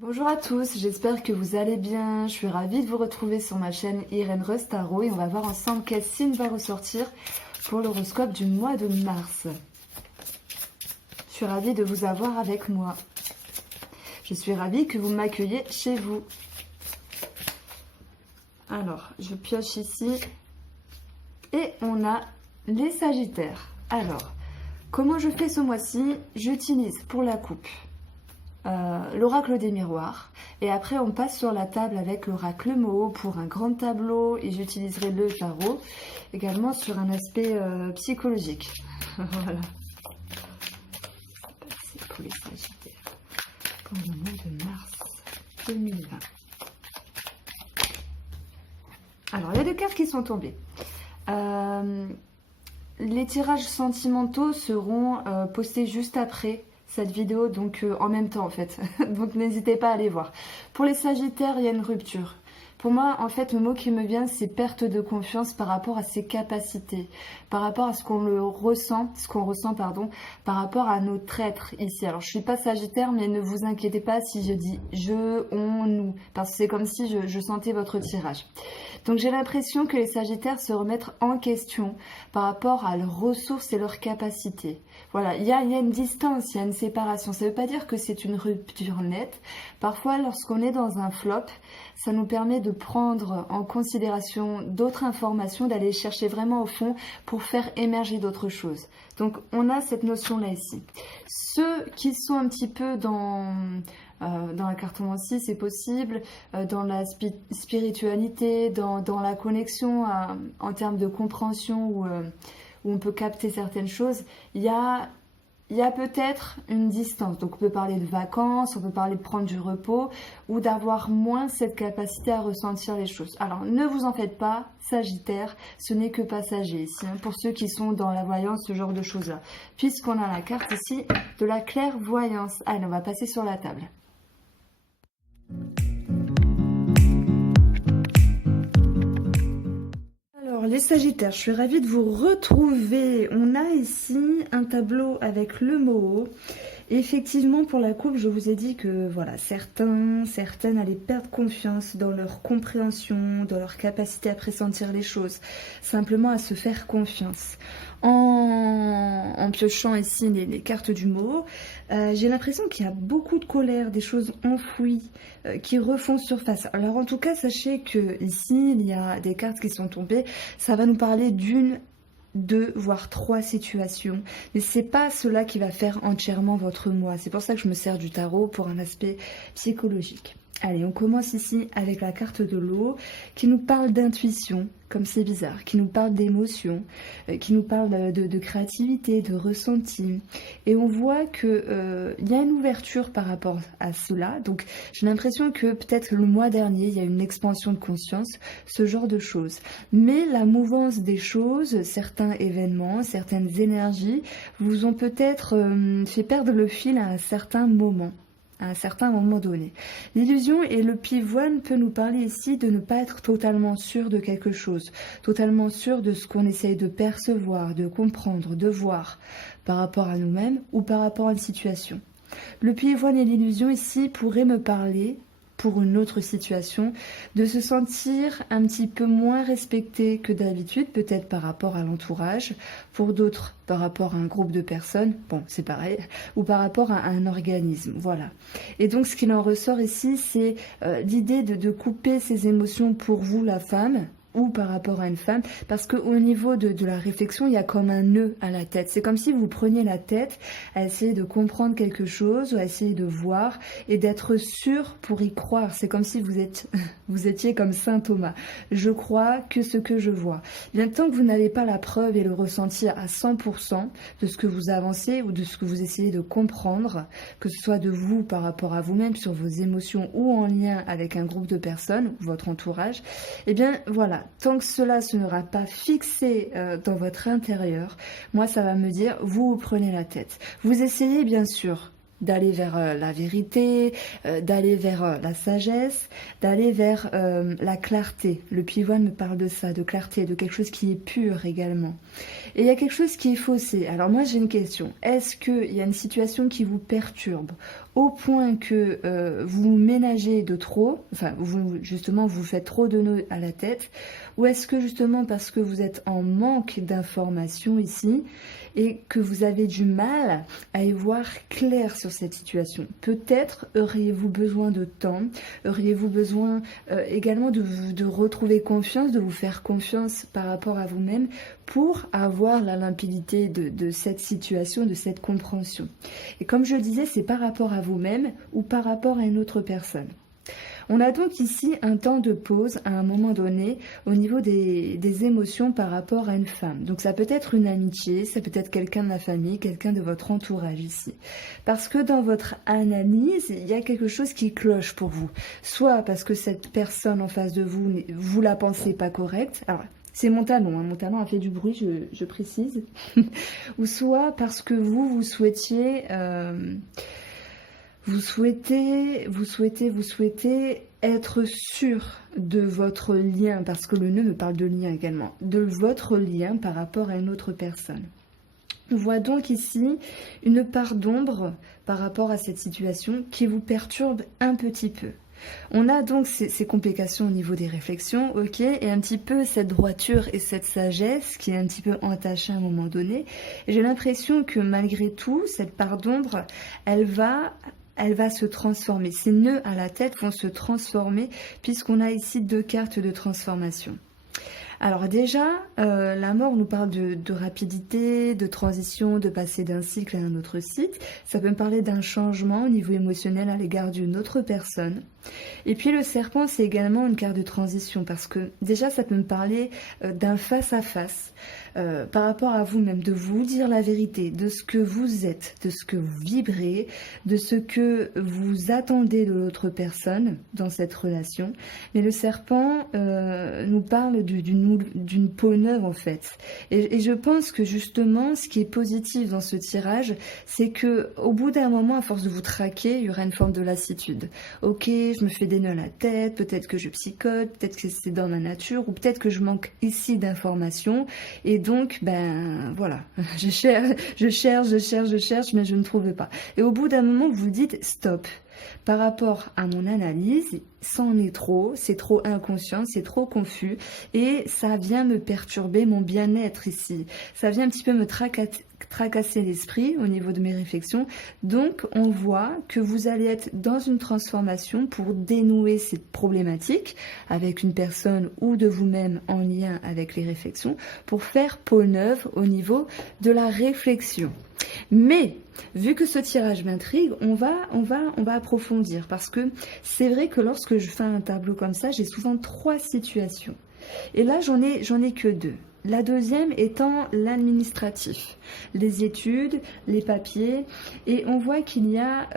Bonjour à tous, j'espère que vous allez bien. Je suis ravie de vous retrouver sur ma chaîne Irène Rose Tarot et on va voir ensemble quel signe va ressortir pour l'horoscope du mois de mars. Je suis ravie de vous avoir avec moi. Je suis ravie que vous m'accueilliez chez vous. Alors, je pioche ici et on a les Sagittaires. Alors, comment je fais ce mois-ci? J'utilise pour la coupe l'oracle des miroirs et après on passe sur la table avec l'oracle Moho pour un grand tableau et j'utiliserai le tarot également sur un aspect psychologique. Voilà. C'est pour les Sagittaires pour le mois de mars 2020. Alors il y a deux cartes qui sont tombées. Les tirages sentimentaux seront postés juste après cette vidéo, donc en même temps en fait, donc n'hésitez pas à aller voir. Pour les Sagittaires, il y a une rupture. Pour moi, en fait, le mot qui me vient, c'est perte de confiance par rapport à ses capacités, par rapport à ce qu'on ressent, par rapport à notre être ici. Alors, je suis pas Sagittaire, mais ne vous inquiétez pas si je dis je, on, nous, parce que c'est comme si je sentais votre tirage. Donc, j'ai l'impression que les Sagittaires se remettent en question par rapport à leurs ressources et leurs capacités. Voilà, il y a une distance, il y a une séparation. Ça ne veut pas dire que c'est une rupture nette. Parfois, lorsqu'on est dans un flop, ça nous permet de prendre en considération d'autres informations, d'aller chercher vraiment au fond pour faire émerger d'autres choses. Donc, on a cette notion-là ici. Ceux qui sont un petit peu dans la cartomancie, c'est possible, dans la spiritualité, dans la connexion en termes de compréhension où on peut capter certaines choses, il y a peut-être une distance. Donc on peut parler de vacances, on peut parler de prendre du repos ou d'avoir moins cette capacité à ressentir les choses. Alors ne vous en faites pas, Sagittaire, ce n'est que passager ici, hein, pour ceux qui sont dans la voyance, ce genre de choses-là. Puisqu'on a la carte ici de la clairvoyance. Allez, on va passer sur la table. Alors les Sagittaires, je suis ravie de vous retrouver. On a ici un tableau avec le Moho. Et effectivement, pour la coupe, je vous ai dit que voilà, certaines allaient perdre confiance dans leur compréhension, dans leur capacité à pressentir les choses, simplement à se faire confiance. En piochant ici les cartes du Moho, j'ai l'impression qu'il y a beaucoup de colère, des choses enfouies qui refont surface. Alors en tout cas, sachez que ici, il y a des cartes qui sont tombées. Ça va nous parler d'une, deux, voire trois situations. Mais c'est pas cela qui va faire entièrement votre mois. C'est pour ça que je me sers du tarot pour un aspect psychologique. Allez, on commence ici avec la carte de l'eau qui nous parle d'intuition, comme c'est bizarre, qui nous parle d'émotion, qui nous parle de créativité, de ressenti. Et on voit qu'il y a une ouverture par rapport à cela. Donc j'ai l'impression que peut-être le mois dernier, il y a une expansion de conscience, ce genre de choses. Mais la mouvance des choses, certains événements, certaines énergies vous ont peut-être fait perdre le fil à un certain moment donné. L'illusion et le pivoine peut nous parler ici de ne pas être totalement sûr de quelque chose, totalement sûr de ce qu'on essaye de percevoir, de comprendre, de voir par rapport à nous-mêmes ou par rapport à une situation. Le pivoine et l'illusion ici pourraient me parler, pour une autre situation, de se sentir un petit peu moins respecté que d'habitude, peut-être par rapport à l'entourage, pour d'autres par rapport à un groupe de personnes, bon c'est pareil, ou par rapport à un organisme, voilà. Et donc ce qu'il en ressort ici, c'est l'idée de couper ses émotions pour vous, la femme, ou par rapport à une femme, parce qu'au niveau de la réflexion, il y a comme un nœud à la tête. C'est comme si vous preniez la tête à essayer de comprendre quelque chose, ou à essayer de voir, et d'être sûr pour y croire. C'est comme si vous étiez comme Saint Thomas. Je crois que ce que je vois. Bien tant que vous n'avez pas la preuve et le ressenti à 100% de ce que vous avancez, ou de ce que vous essayez de comprendre, que ce soit de vous par rapport à vous-même, sur vos émotions, ou en lien avec un groupe de personnes, ou votre entourage, eh bien voilà, tant que cela ne sera pas fixé dans votre intérieur, moi ça va me dire, vous prenez la tête. Vous essayez bien sûr d'aller vers la vérité, d'aller vers la sagesse, d'aller vers la clarté. Le pivoine me parle de ça, de clarté, de quelque chose qui est pur également. Et il y a quelque chose qui est faussé. Alors moi j'ai une question. Est-ce qu'il y a une situation qui vous perturbe au point que vous ménagez de trop, enfin justement vous faites trop de nœuds à la tête, ou est-ce que justement parce que vous êtes en manque d'informations ici et que vous avez du mal à y voir clair sur cette situation? Peut-être auriez-vous besoin de temps, auriez-vous besoin également de retrouver confiance, de vous faire confiance par rapport à vous-même pour avoir la limpidité de cette situation, de cette compréhension. Et comme je le disais, c'est par rapport à vous-même ou par rapport à une autre personne. On a donc ici un temps de pause à un moment donné au niveau des émotions par rapport à une femme. Donc ça peut être une amitié, ça peut être quelqu'un de la famille, quelqu'un de votre entourage ici. Parce que dans votre analyse, il y a quelque chose qui cloche pour vous. Soit parce que cette personne en face de vous, vous la pensez pas correcte. Alors, c'est mon talon, hein. Mon talon a fait du bruit, je précise. Ou soit parce que vous souhaitiez... Vous souhaitez être sûr de votre lien, parce que le nœud me parle de lien également, de votre lien par rapport à une autre personne. On voit donc ici une part d'ombre par rapport à cette situation qui vous perturbe un petit peu. On a donc ces complications au niveau des réflexions, ok, et un petit peu cette droiture et cette sagesse qui est un petit peu entachée à un moment donné. Et j'ai l'impression que malgré tout, cette part d'ombre, elle va se transformer. Ces nœuds à la tête vont se transformer puisqu'on a ici 2 cartes de transformation. Alors déjà, la mort nous parle de rapidité, de transition, de passer d'un cycle à un autre cycle. Ça peut me parler d'un changement au niveau émotionnel à l'égard d'une autre personne. Et puis le serpent, c'est également une carte de transition parce que déjà, ça peut me parler d'un face-à-face par rapport à vous-même, de vous dire la vérité, de ce que vous êtes, de ce que vous vibrez, de ce que vous attendez de l'autre personne dans cette relation. Mais le serpent nous parle d'une peau neuve en fait. Et je pense que justement, ce qui est positif dans ce tirage, c'est que au bout d'un moment, à force de vous traquer, il y aura une forme de lassitude. Ok, je me fais des nœuds à la tête, peut-être que je psychote, peut-être que c'est dans ma nature, ou peut-être que je manque ici d'informations. Et donc, ben voilà, je cherche, mais je ne trouve pas. Et au bout d'un moment, vous vous dites stop. Par rapport à mon analyse, ça en est trop, c'est trop inconscient, c'est trop confus et ça vient me perturber mon bien-être ici. Ça vient un petit peu me tracasser l'esprit au niveau de mes réflexions. Donc, on voit que vous allez être dans une transformation pour dénouer cette problématique avec une personne ou de vous-même en lien avec les réflexions pour faire peau neuve au niveau de la réflexion. Mais, vu que ce tirage m'intrigue, on va approfondir parce que c'est vrai que lorsque je fais un tableau comme ça, j'ai souvent 3 situations. Et là, j'en ai que 2. La deuxième étant l'administratif, les études, les papiers, et on voit qu'il y a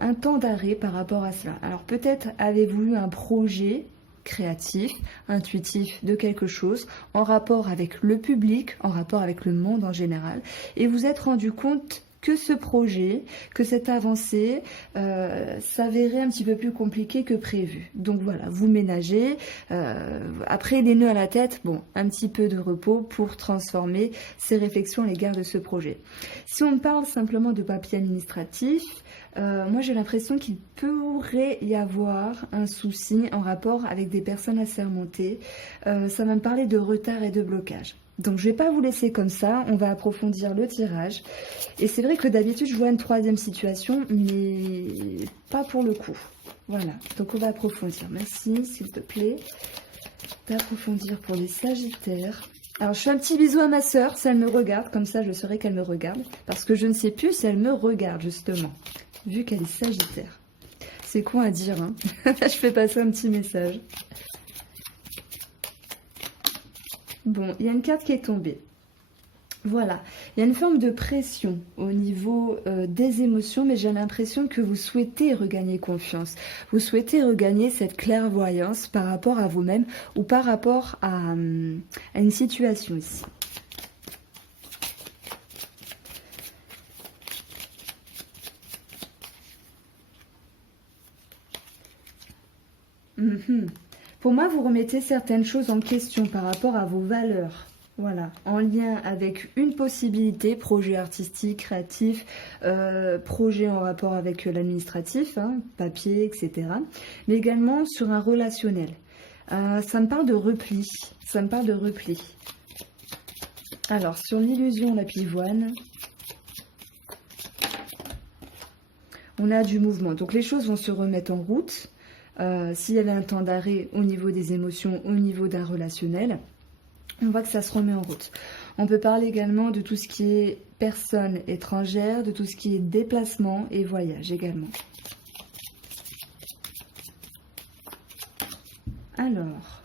un temps d'arrêt par rapport à cela. Alors peut-être avez-vous eu un projet créatif, intuitif de quelque chose en rapport avec le public, en rapport avec le monde en général, et vous êtes rendu compte que ce projet, que cette avancée s'avérait un petit peu plus compliqué que prévu. Donc voilà, vous ménagez. Après les nœuds à la tête, bon, un petit peu de repos pour transformer ces réflexions à l'égard de ce projet. Si on parle simplement de papier administratif, moi j'ai l'impression qu'il pourrait y avoir un souci en rapport avec des personnes assermentées. Ça va me parler de retard et de blocage. Donc je ne vais pas vous laisser comme ça, on va approfondir le tirage. Et c'est vrai que d'habitude je vois une 3e situation, mais pas pour le coup. Voilà, donc on va approfondir. Merci s'il te plaît d'approfondir pour les Sagittaires. Alors je fais un petit bisou à ma sœur si elle me regarde, comme ça je saurai qu'elle me regarde. Parce que je ne sais plus si elle me regarde justement, vu qu'elle est Sagittaire. C'est con à dire, hein. Je fais passer un petit message. Bon, il y a une carte qui est tombée. Voilà, il y a une forme de pression au niveau des émotions, mais j'ai l'impression que vous souhaitez regagner confiance. Vous souhaitez regagner cette clairvoyance par rapport à vous-même ou par rapport à une situation ici. Pour moi, vous remettez certaines choses en question par rapport à vos valeurs. Voilà, en lien avec une possibilité, projet artistique, créatif, projet en rapport avec l'administratif, hein, papier, etc. Mais également sur un relationnel. Ça me parle de repli, ça me parle de repli. Alors, sur l'illusion, la pivoine, on a du mouvement. Donc, les choses vont se remettre en route. S'il y avait un temps d'arrêt au niveau des émotions, au niveau d'un relationnel, on voit que ça se remet en route. On peut parler également de tout ce qui est personne étrangère, de tout ce qui est déplacement et voyage également. Alors,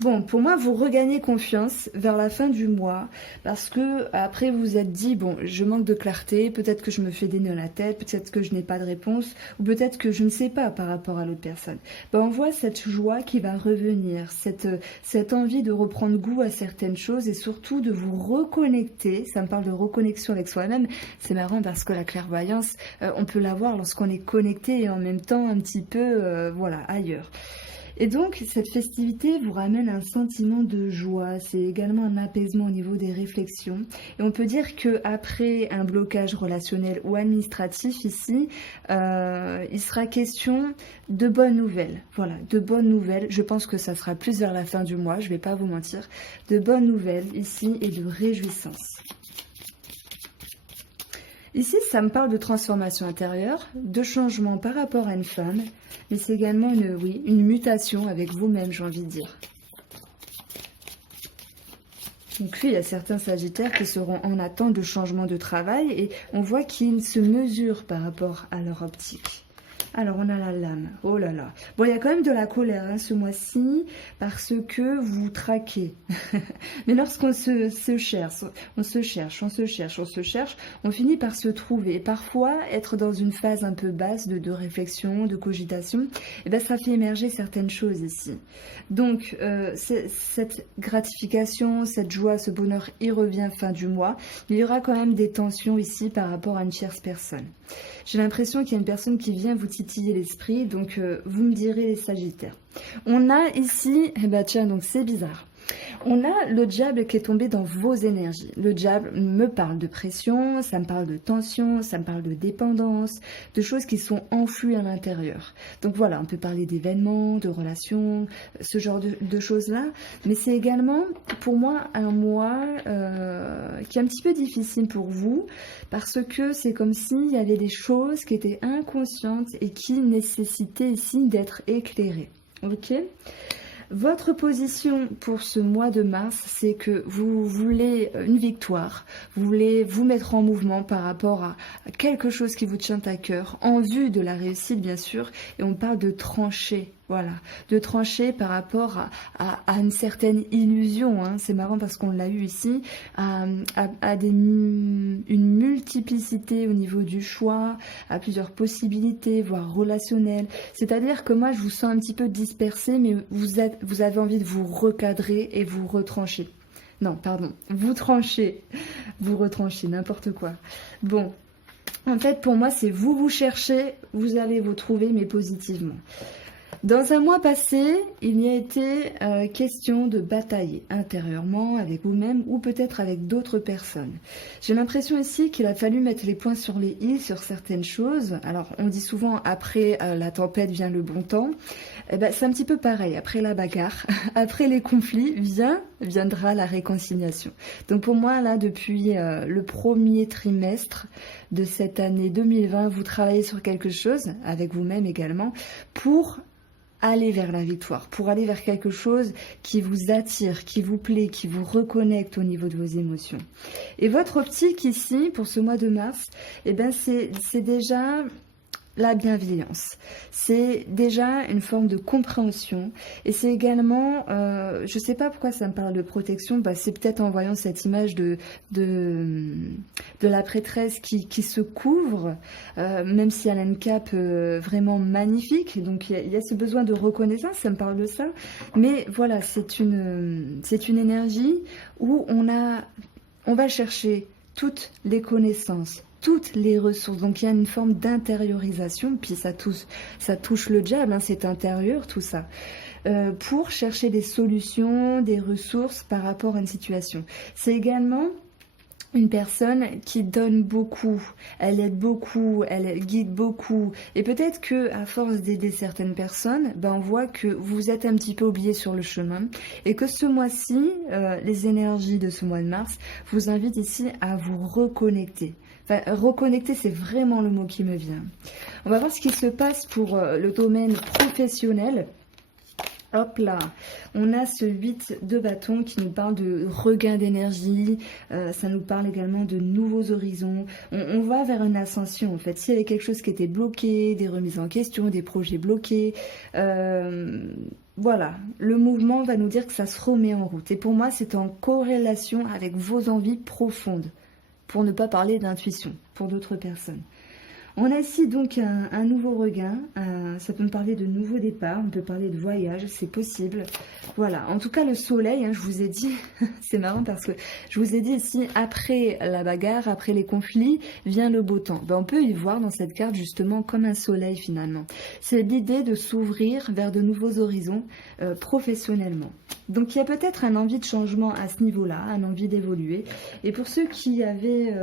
bon, pour moi, vous regagnez confiance vers la fin du mois parce que après vous vous êtes dit, bon, je manque de clarté, peut-être que je me fais des nœuds à la tête, peut-être que je n'ai pas de réponse ou peut-être que je ne sais pas par rapport à l'autre personne. Ben, on voit cette joie qui va revenir, cette envie de reprendre goût à certaines choses et surtout de vous reconnecter. Ça me parle de reconnexion avec soi-même. C'est marrant parce que la clairvoyance, on peut l'avoir lorsqu'on est connecté et en même temps un petit peu, voilà, ailleurs. Et donc, cette festivité vous ramène un sentiment de joie. C'est également un apaisement au niveau des réflexions. Et on peut dire qu'après un blocage relationnel ou administratif ici, il sera question de bonnes nouvelles. Voilà, de bonnes nouvelles. Je pense que ça sera plus vers la fin du mois, je ne vais pas vous mentir. De bonnes nouvelles ici et de réjouissance. Ici, ça me parle de transformation intérieure, de changement par rapport à une femme, mais c'est également une mutation avec vous-même, j'ai envie de dire. Donc oui, il y a certains sagittaires qui seront en attente de changement de travail et on voit qu'ils se mesurent par rapport à leur optique. Alors, on a la lame. Oh là là. Bon, il y a quand même de la colère hein, ce mois-ci parce que vous traquez. Mais lorsqu'on se cherche, on finit par se trouver. Et parfois, être dans une phase un peu basse de réflexion, de cogitation, eh ben, ça fait émerger certaines choses ici. Donc, cette gratification, cette joie, ce bonheur, il revient fin du mois. Il y aura quand même des tensions ici par rapport à une tierce personne. J'ai l'impression qu'il y a une personne qui vient vous titiller l'esprit, donc vous me direz les sagittaires. On a ici, eh ben tiens, donc c'est bizarre. On a le diable qui est tombé dans vos énergies. Le diable me parle de pression, ça me parle de tension, ça me parle de dépendance, de choses qui sont enfouies à l'intérieur. Donc voilà, on peut parler d'événements, de relations, ce genre de choses-là. Mais c'est également, pour moi, un mois qui est un petit peu difficile pour vous parce que c'est comme s'il y avait des choses qui étaient inconscientes et qui nécessitaient ici d'être éclairées. Ok ? Votre position pour ce mois de mars, c'est que vous voulez une victoire, vous voulez vous mettre en mouvement par rapport à quelque chose qui vous tient à cœur, en vue de la réussite bien sûr, et on parle de trancher. Voilà, de trancher par rapport à une certaine illusion, hein. C'est marrant parce qu'on l'a eu ici, une multiplicité au niveau du choix, à plusieurs possibilités, voire relationnelles. C'est-à-dire que moi je vous sens un petit peu dispersé, mais vous avez envie de vous recadrer et vous retrancher. Non, pardon, vous tranchez, vous retranchez, n'importe quoi. Bon. En fait, pour moi, c'est vous cherchez, vous allez vous trouver, mais positivement. Dans un mois passé, il y a été question de batailler intérieurement avec vous-même ou peut-être avec d'autres personnes. J'ai l'impression ici qu'il a fallu mettre les points sur les i sur certaines choses. Alors, on dit souvent après la tempête vient le bon temps. Eh ben, c'est un petit peu pareil. Après la bagarre, après les conflits, viendra la réconciliation. Donc pour moi, là, depuis le premier trimestre de cette année 2020, vous travaillez sur quelque chose, avec vous-même également, pour aller vers la victoire, pour aller vers quelque chose qui vous attire, qui vous plaît, qui vous reconnecte au niveau de vos émotions. Et votre optique ici, pour ce mois de mars, eh ben c'est déjà la bienveillance. C'est déjà une forme de compréhension et c'est également, je ne sais pas pourquoi ça me parle de protection, bah c'est peut-être en voyant cette image de la prêtresse qui se couvre, même si elle a une cape vraiment magnifique, donc il y a ce besoin de reconnaissance, ça me parle de ça, mais voilà, c'est une énergie où on va chercher toutes les connaissances toutes les ressources. Donc il y a une forme d'intériorisation, puis ça touche le diable, hein, c'est intérieur tout ça. Pour chercher des solutions, des ressources par rapport à une situation. C'est également une personne qui donne beaucoup, elle aide beaucoup, elle guide beaucoup. Et peut-être que à force d'aider certaines personnes, ben on voit que vous êtes un petit peu oublié sur le chemin et que ce mois-ci, les énergies de ce mois de mars vous invitent ici à vous reconnecter. Enfin, reconnecter, c'est vraiment le mot qui me vient. On va voir ce qui se passe pour le domaine professionnel. Hop là, on a ce 8 de bâton qui nous parle de regain d'énergie, ça nous parle également de nouveaux horizons. On va vers une ascension en fait. S'il y avait quelque chose qui était bloqué, des remises en question, des projets bloqués, voilà, le mouvement va nous dire que ça se remet en route. Et pour moi, c'est en corrélation avec vos envies profondes, pour ne pas parler d'intuition pour d'autres personnes. On a ici donc un nouveau regain, ça peut me parler de nouveaux départs, on peut parler de voyage, c'est possible. Voilà, en tout cas le soleil, hein, je vous ai dit, c'est marrant parce que je vous ai dit ici, après la bagarre, après les conflits, vient le beau temps. Ben, on peut y voir dans cette carte justement comme un soleil finalement. C'est l'idée de s'ouvrir vers de nouveaux horizons professionnellement. Donc il y a peut-être un envie de changement à ce niveau-là, un envie d'évoluer. Et pour ceux qui avaient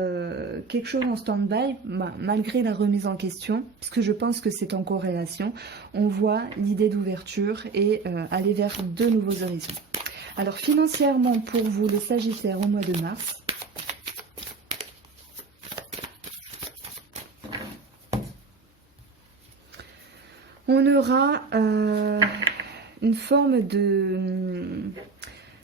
quelque chose en stand-by, malgré la remise en question, puisque je pense que c'est en corrélation, on voit l'idée d'ouverture et aller vers de nouveaux horizons. Alors financièrement, pour vous les Sagittaires au mois de mars, on aura une forme de,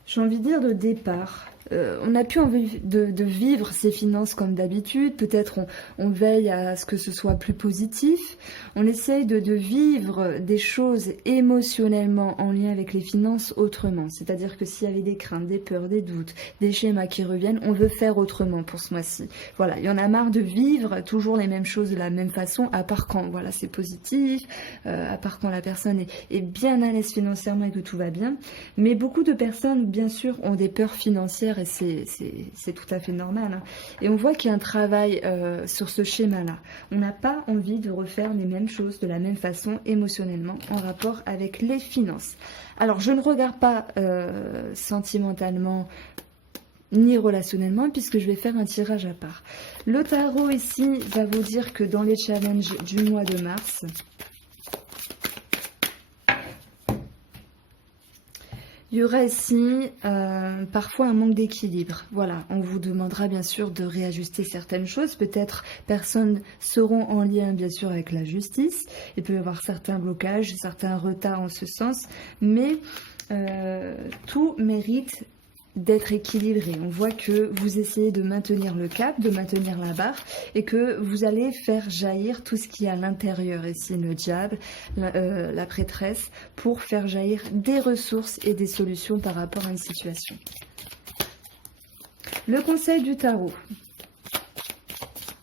j'ai envie de dire, de départ. On n'a plus envie de vivre ses finances comme d'habitude. Peut-être on veille à ce que ce soit plus positif. On essaye de vivre des choses émotionnellement en lien avec les finances autrement. C'est-à-dire que s'il y avait des craintes, des peurs, des doutes, des schémas qui reviennent, on veut faire autrement pour ce mois-ci. Voilà, il y en a marre de vivre toujours les mêmes choses de la même façon, à part quand voilà, c'est positif, à part quand la personne est bien à l'aise financièrement et que tout va bien. Mais beaucoup de personnes, bien sûr, ont des peurs financières et c'est tout à fait normal. Hein. Et on voit qu'il y a un travail sur ce schéma-là. On n'a pas envie de refaire les mêmes choses de la même façon émotionnellement en rapport avec les finances. Alors, je ne regarde pas sentimentalement ni relationnellement puisque je vais faire un tirage à part. Le tarot ici va vous dire que dans les challenges du mois de mars, il y aura ici parfois un manque d'équilibre. Voilà, on vous demandera bien sûr de réajuster certaines choses. Peut-être personnes seront en lien bien sûr avec la justice. Il peut y avoir certains blocages, certains retards en ce sens. Mais tout mérite d'être équilibré. On voit que vous essayez de maintenir le cap, de maintenir la barre et que vous allez faire jaillir tout ce qui est à l'intérieur ici, le diable, la prêtresse, pour faire jaillir des ressources et des solutions par rapport à une situation. Le conseil du tarot.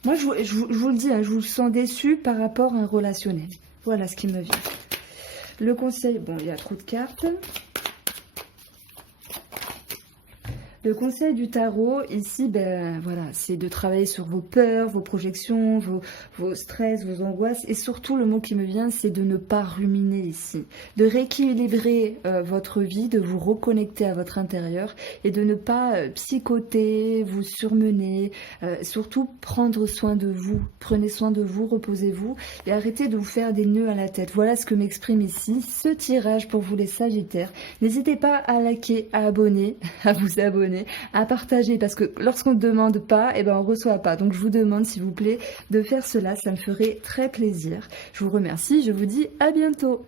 Moi, je vous le dis, hein, je vous sens déçu par rapport à un relationnel. Voilà ce qui me vient. Le conseil, bon, il y a trop de cartes. Le conseil du tarot, ici, ben voilà, c'est de travailler sur vos peurs, vos projections, vos stress, vos angoisses. Et surtout, le mot qui me vient, c'est de ne pas ruminer ici. De rééquilibrer votre vie, de vous reconnecter à votre intérieur et de ne pas psychoter, vous surmener. Surtout, prendre soin de vous. Prenez soin de vous, reposez-vous et arrêtez de vous faire des nœuds à la tête. Voilà ce que m'exprime ici ce tirage pour vous les Sagittaires. N'hésitez pas à liker, à abonner, à vous abonner, à partager parce que lorsqu'on ne demande pas, eh ben on ne reçoit pas. Donc je vous demande s'il vous plaît de faire cela, ça me ferait très plaisir. Je vous remercie, je vous dis à bientôt.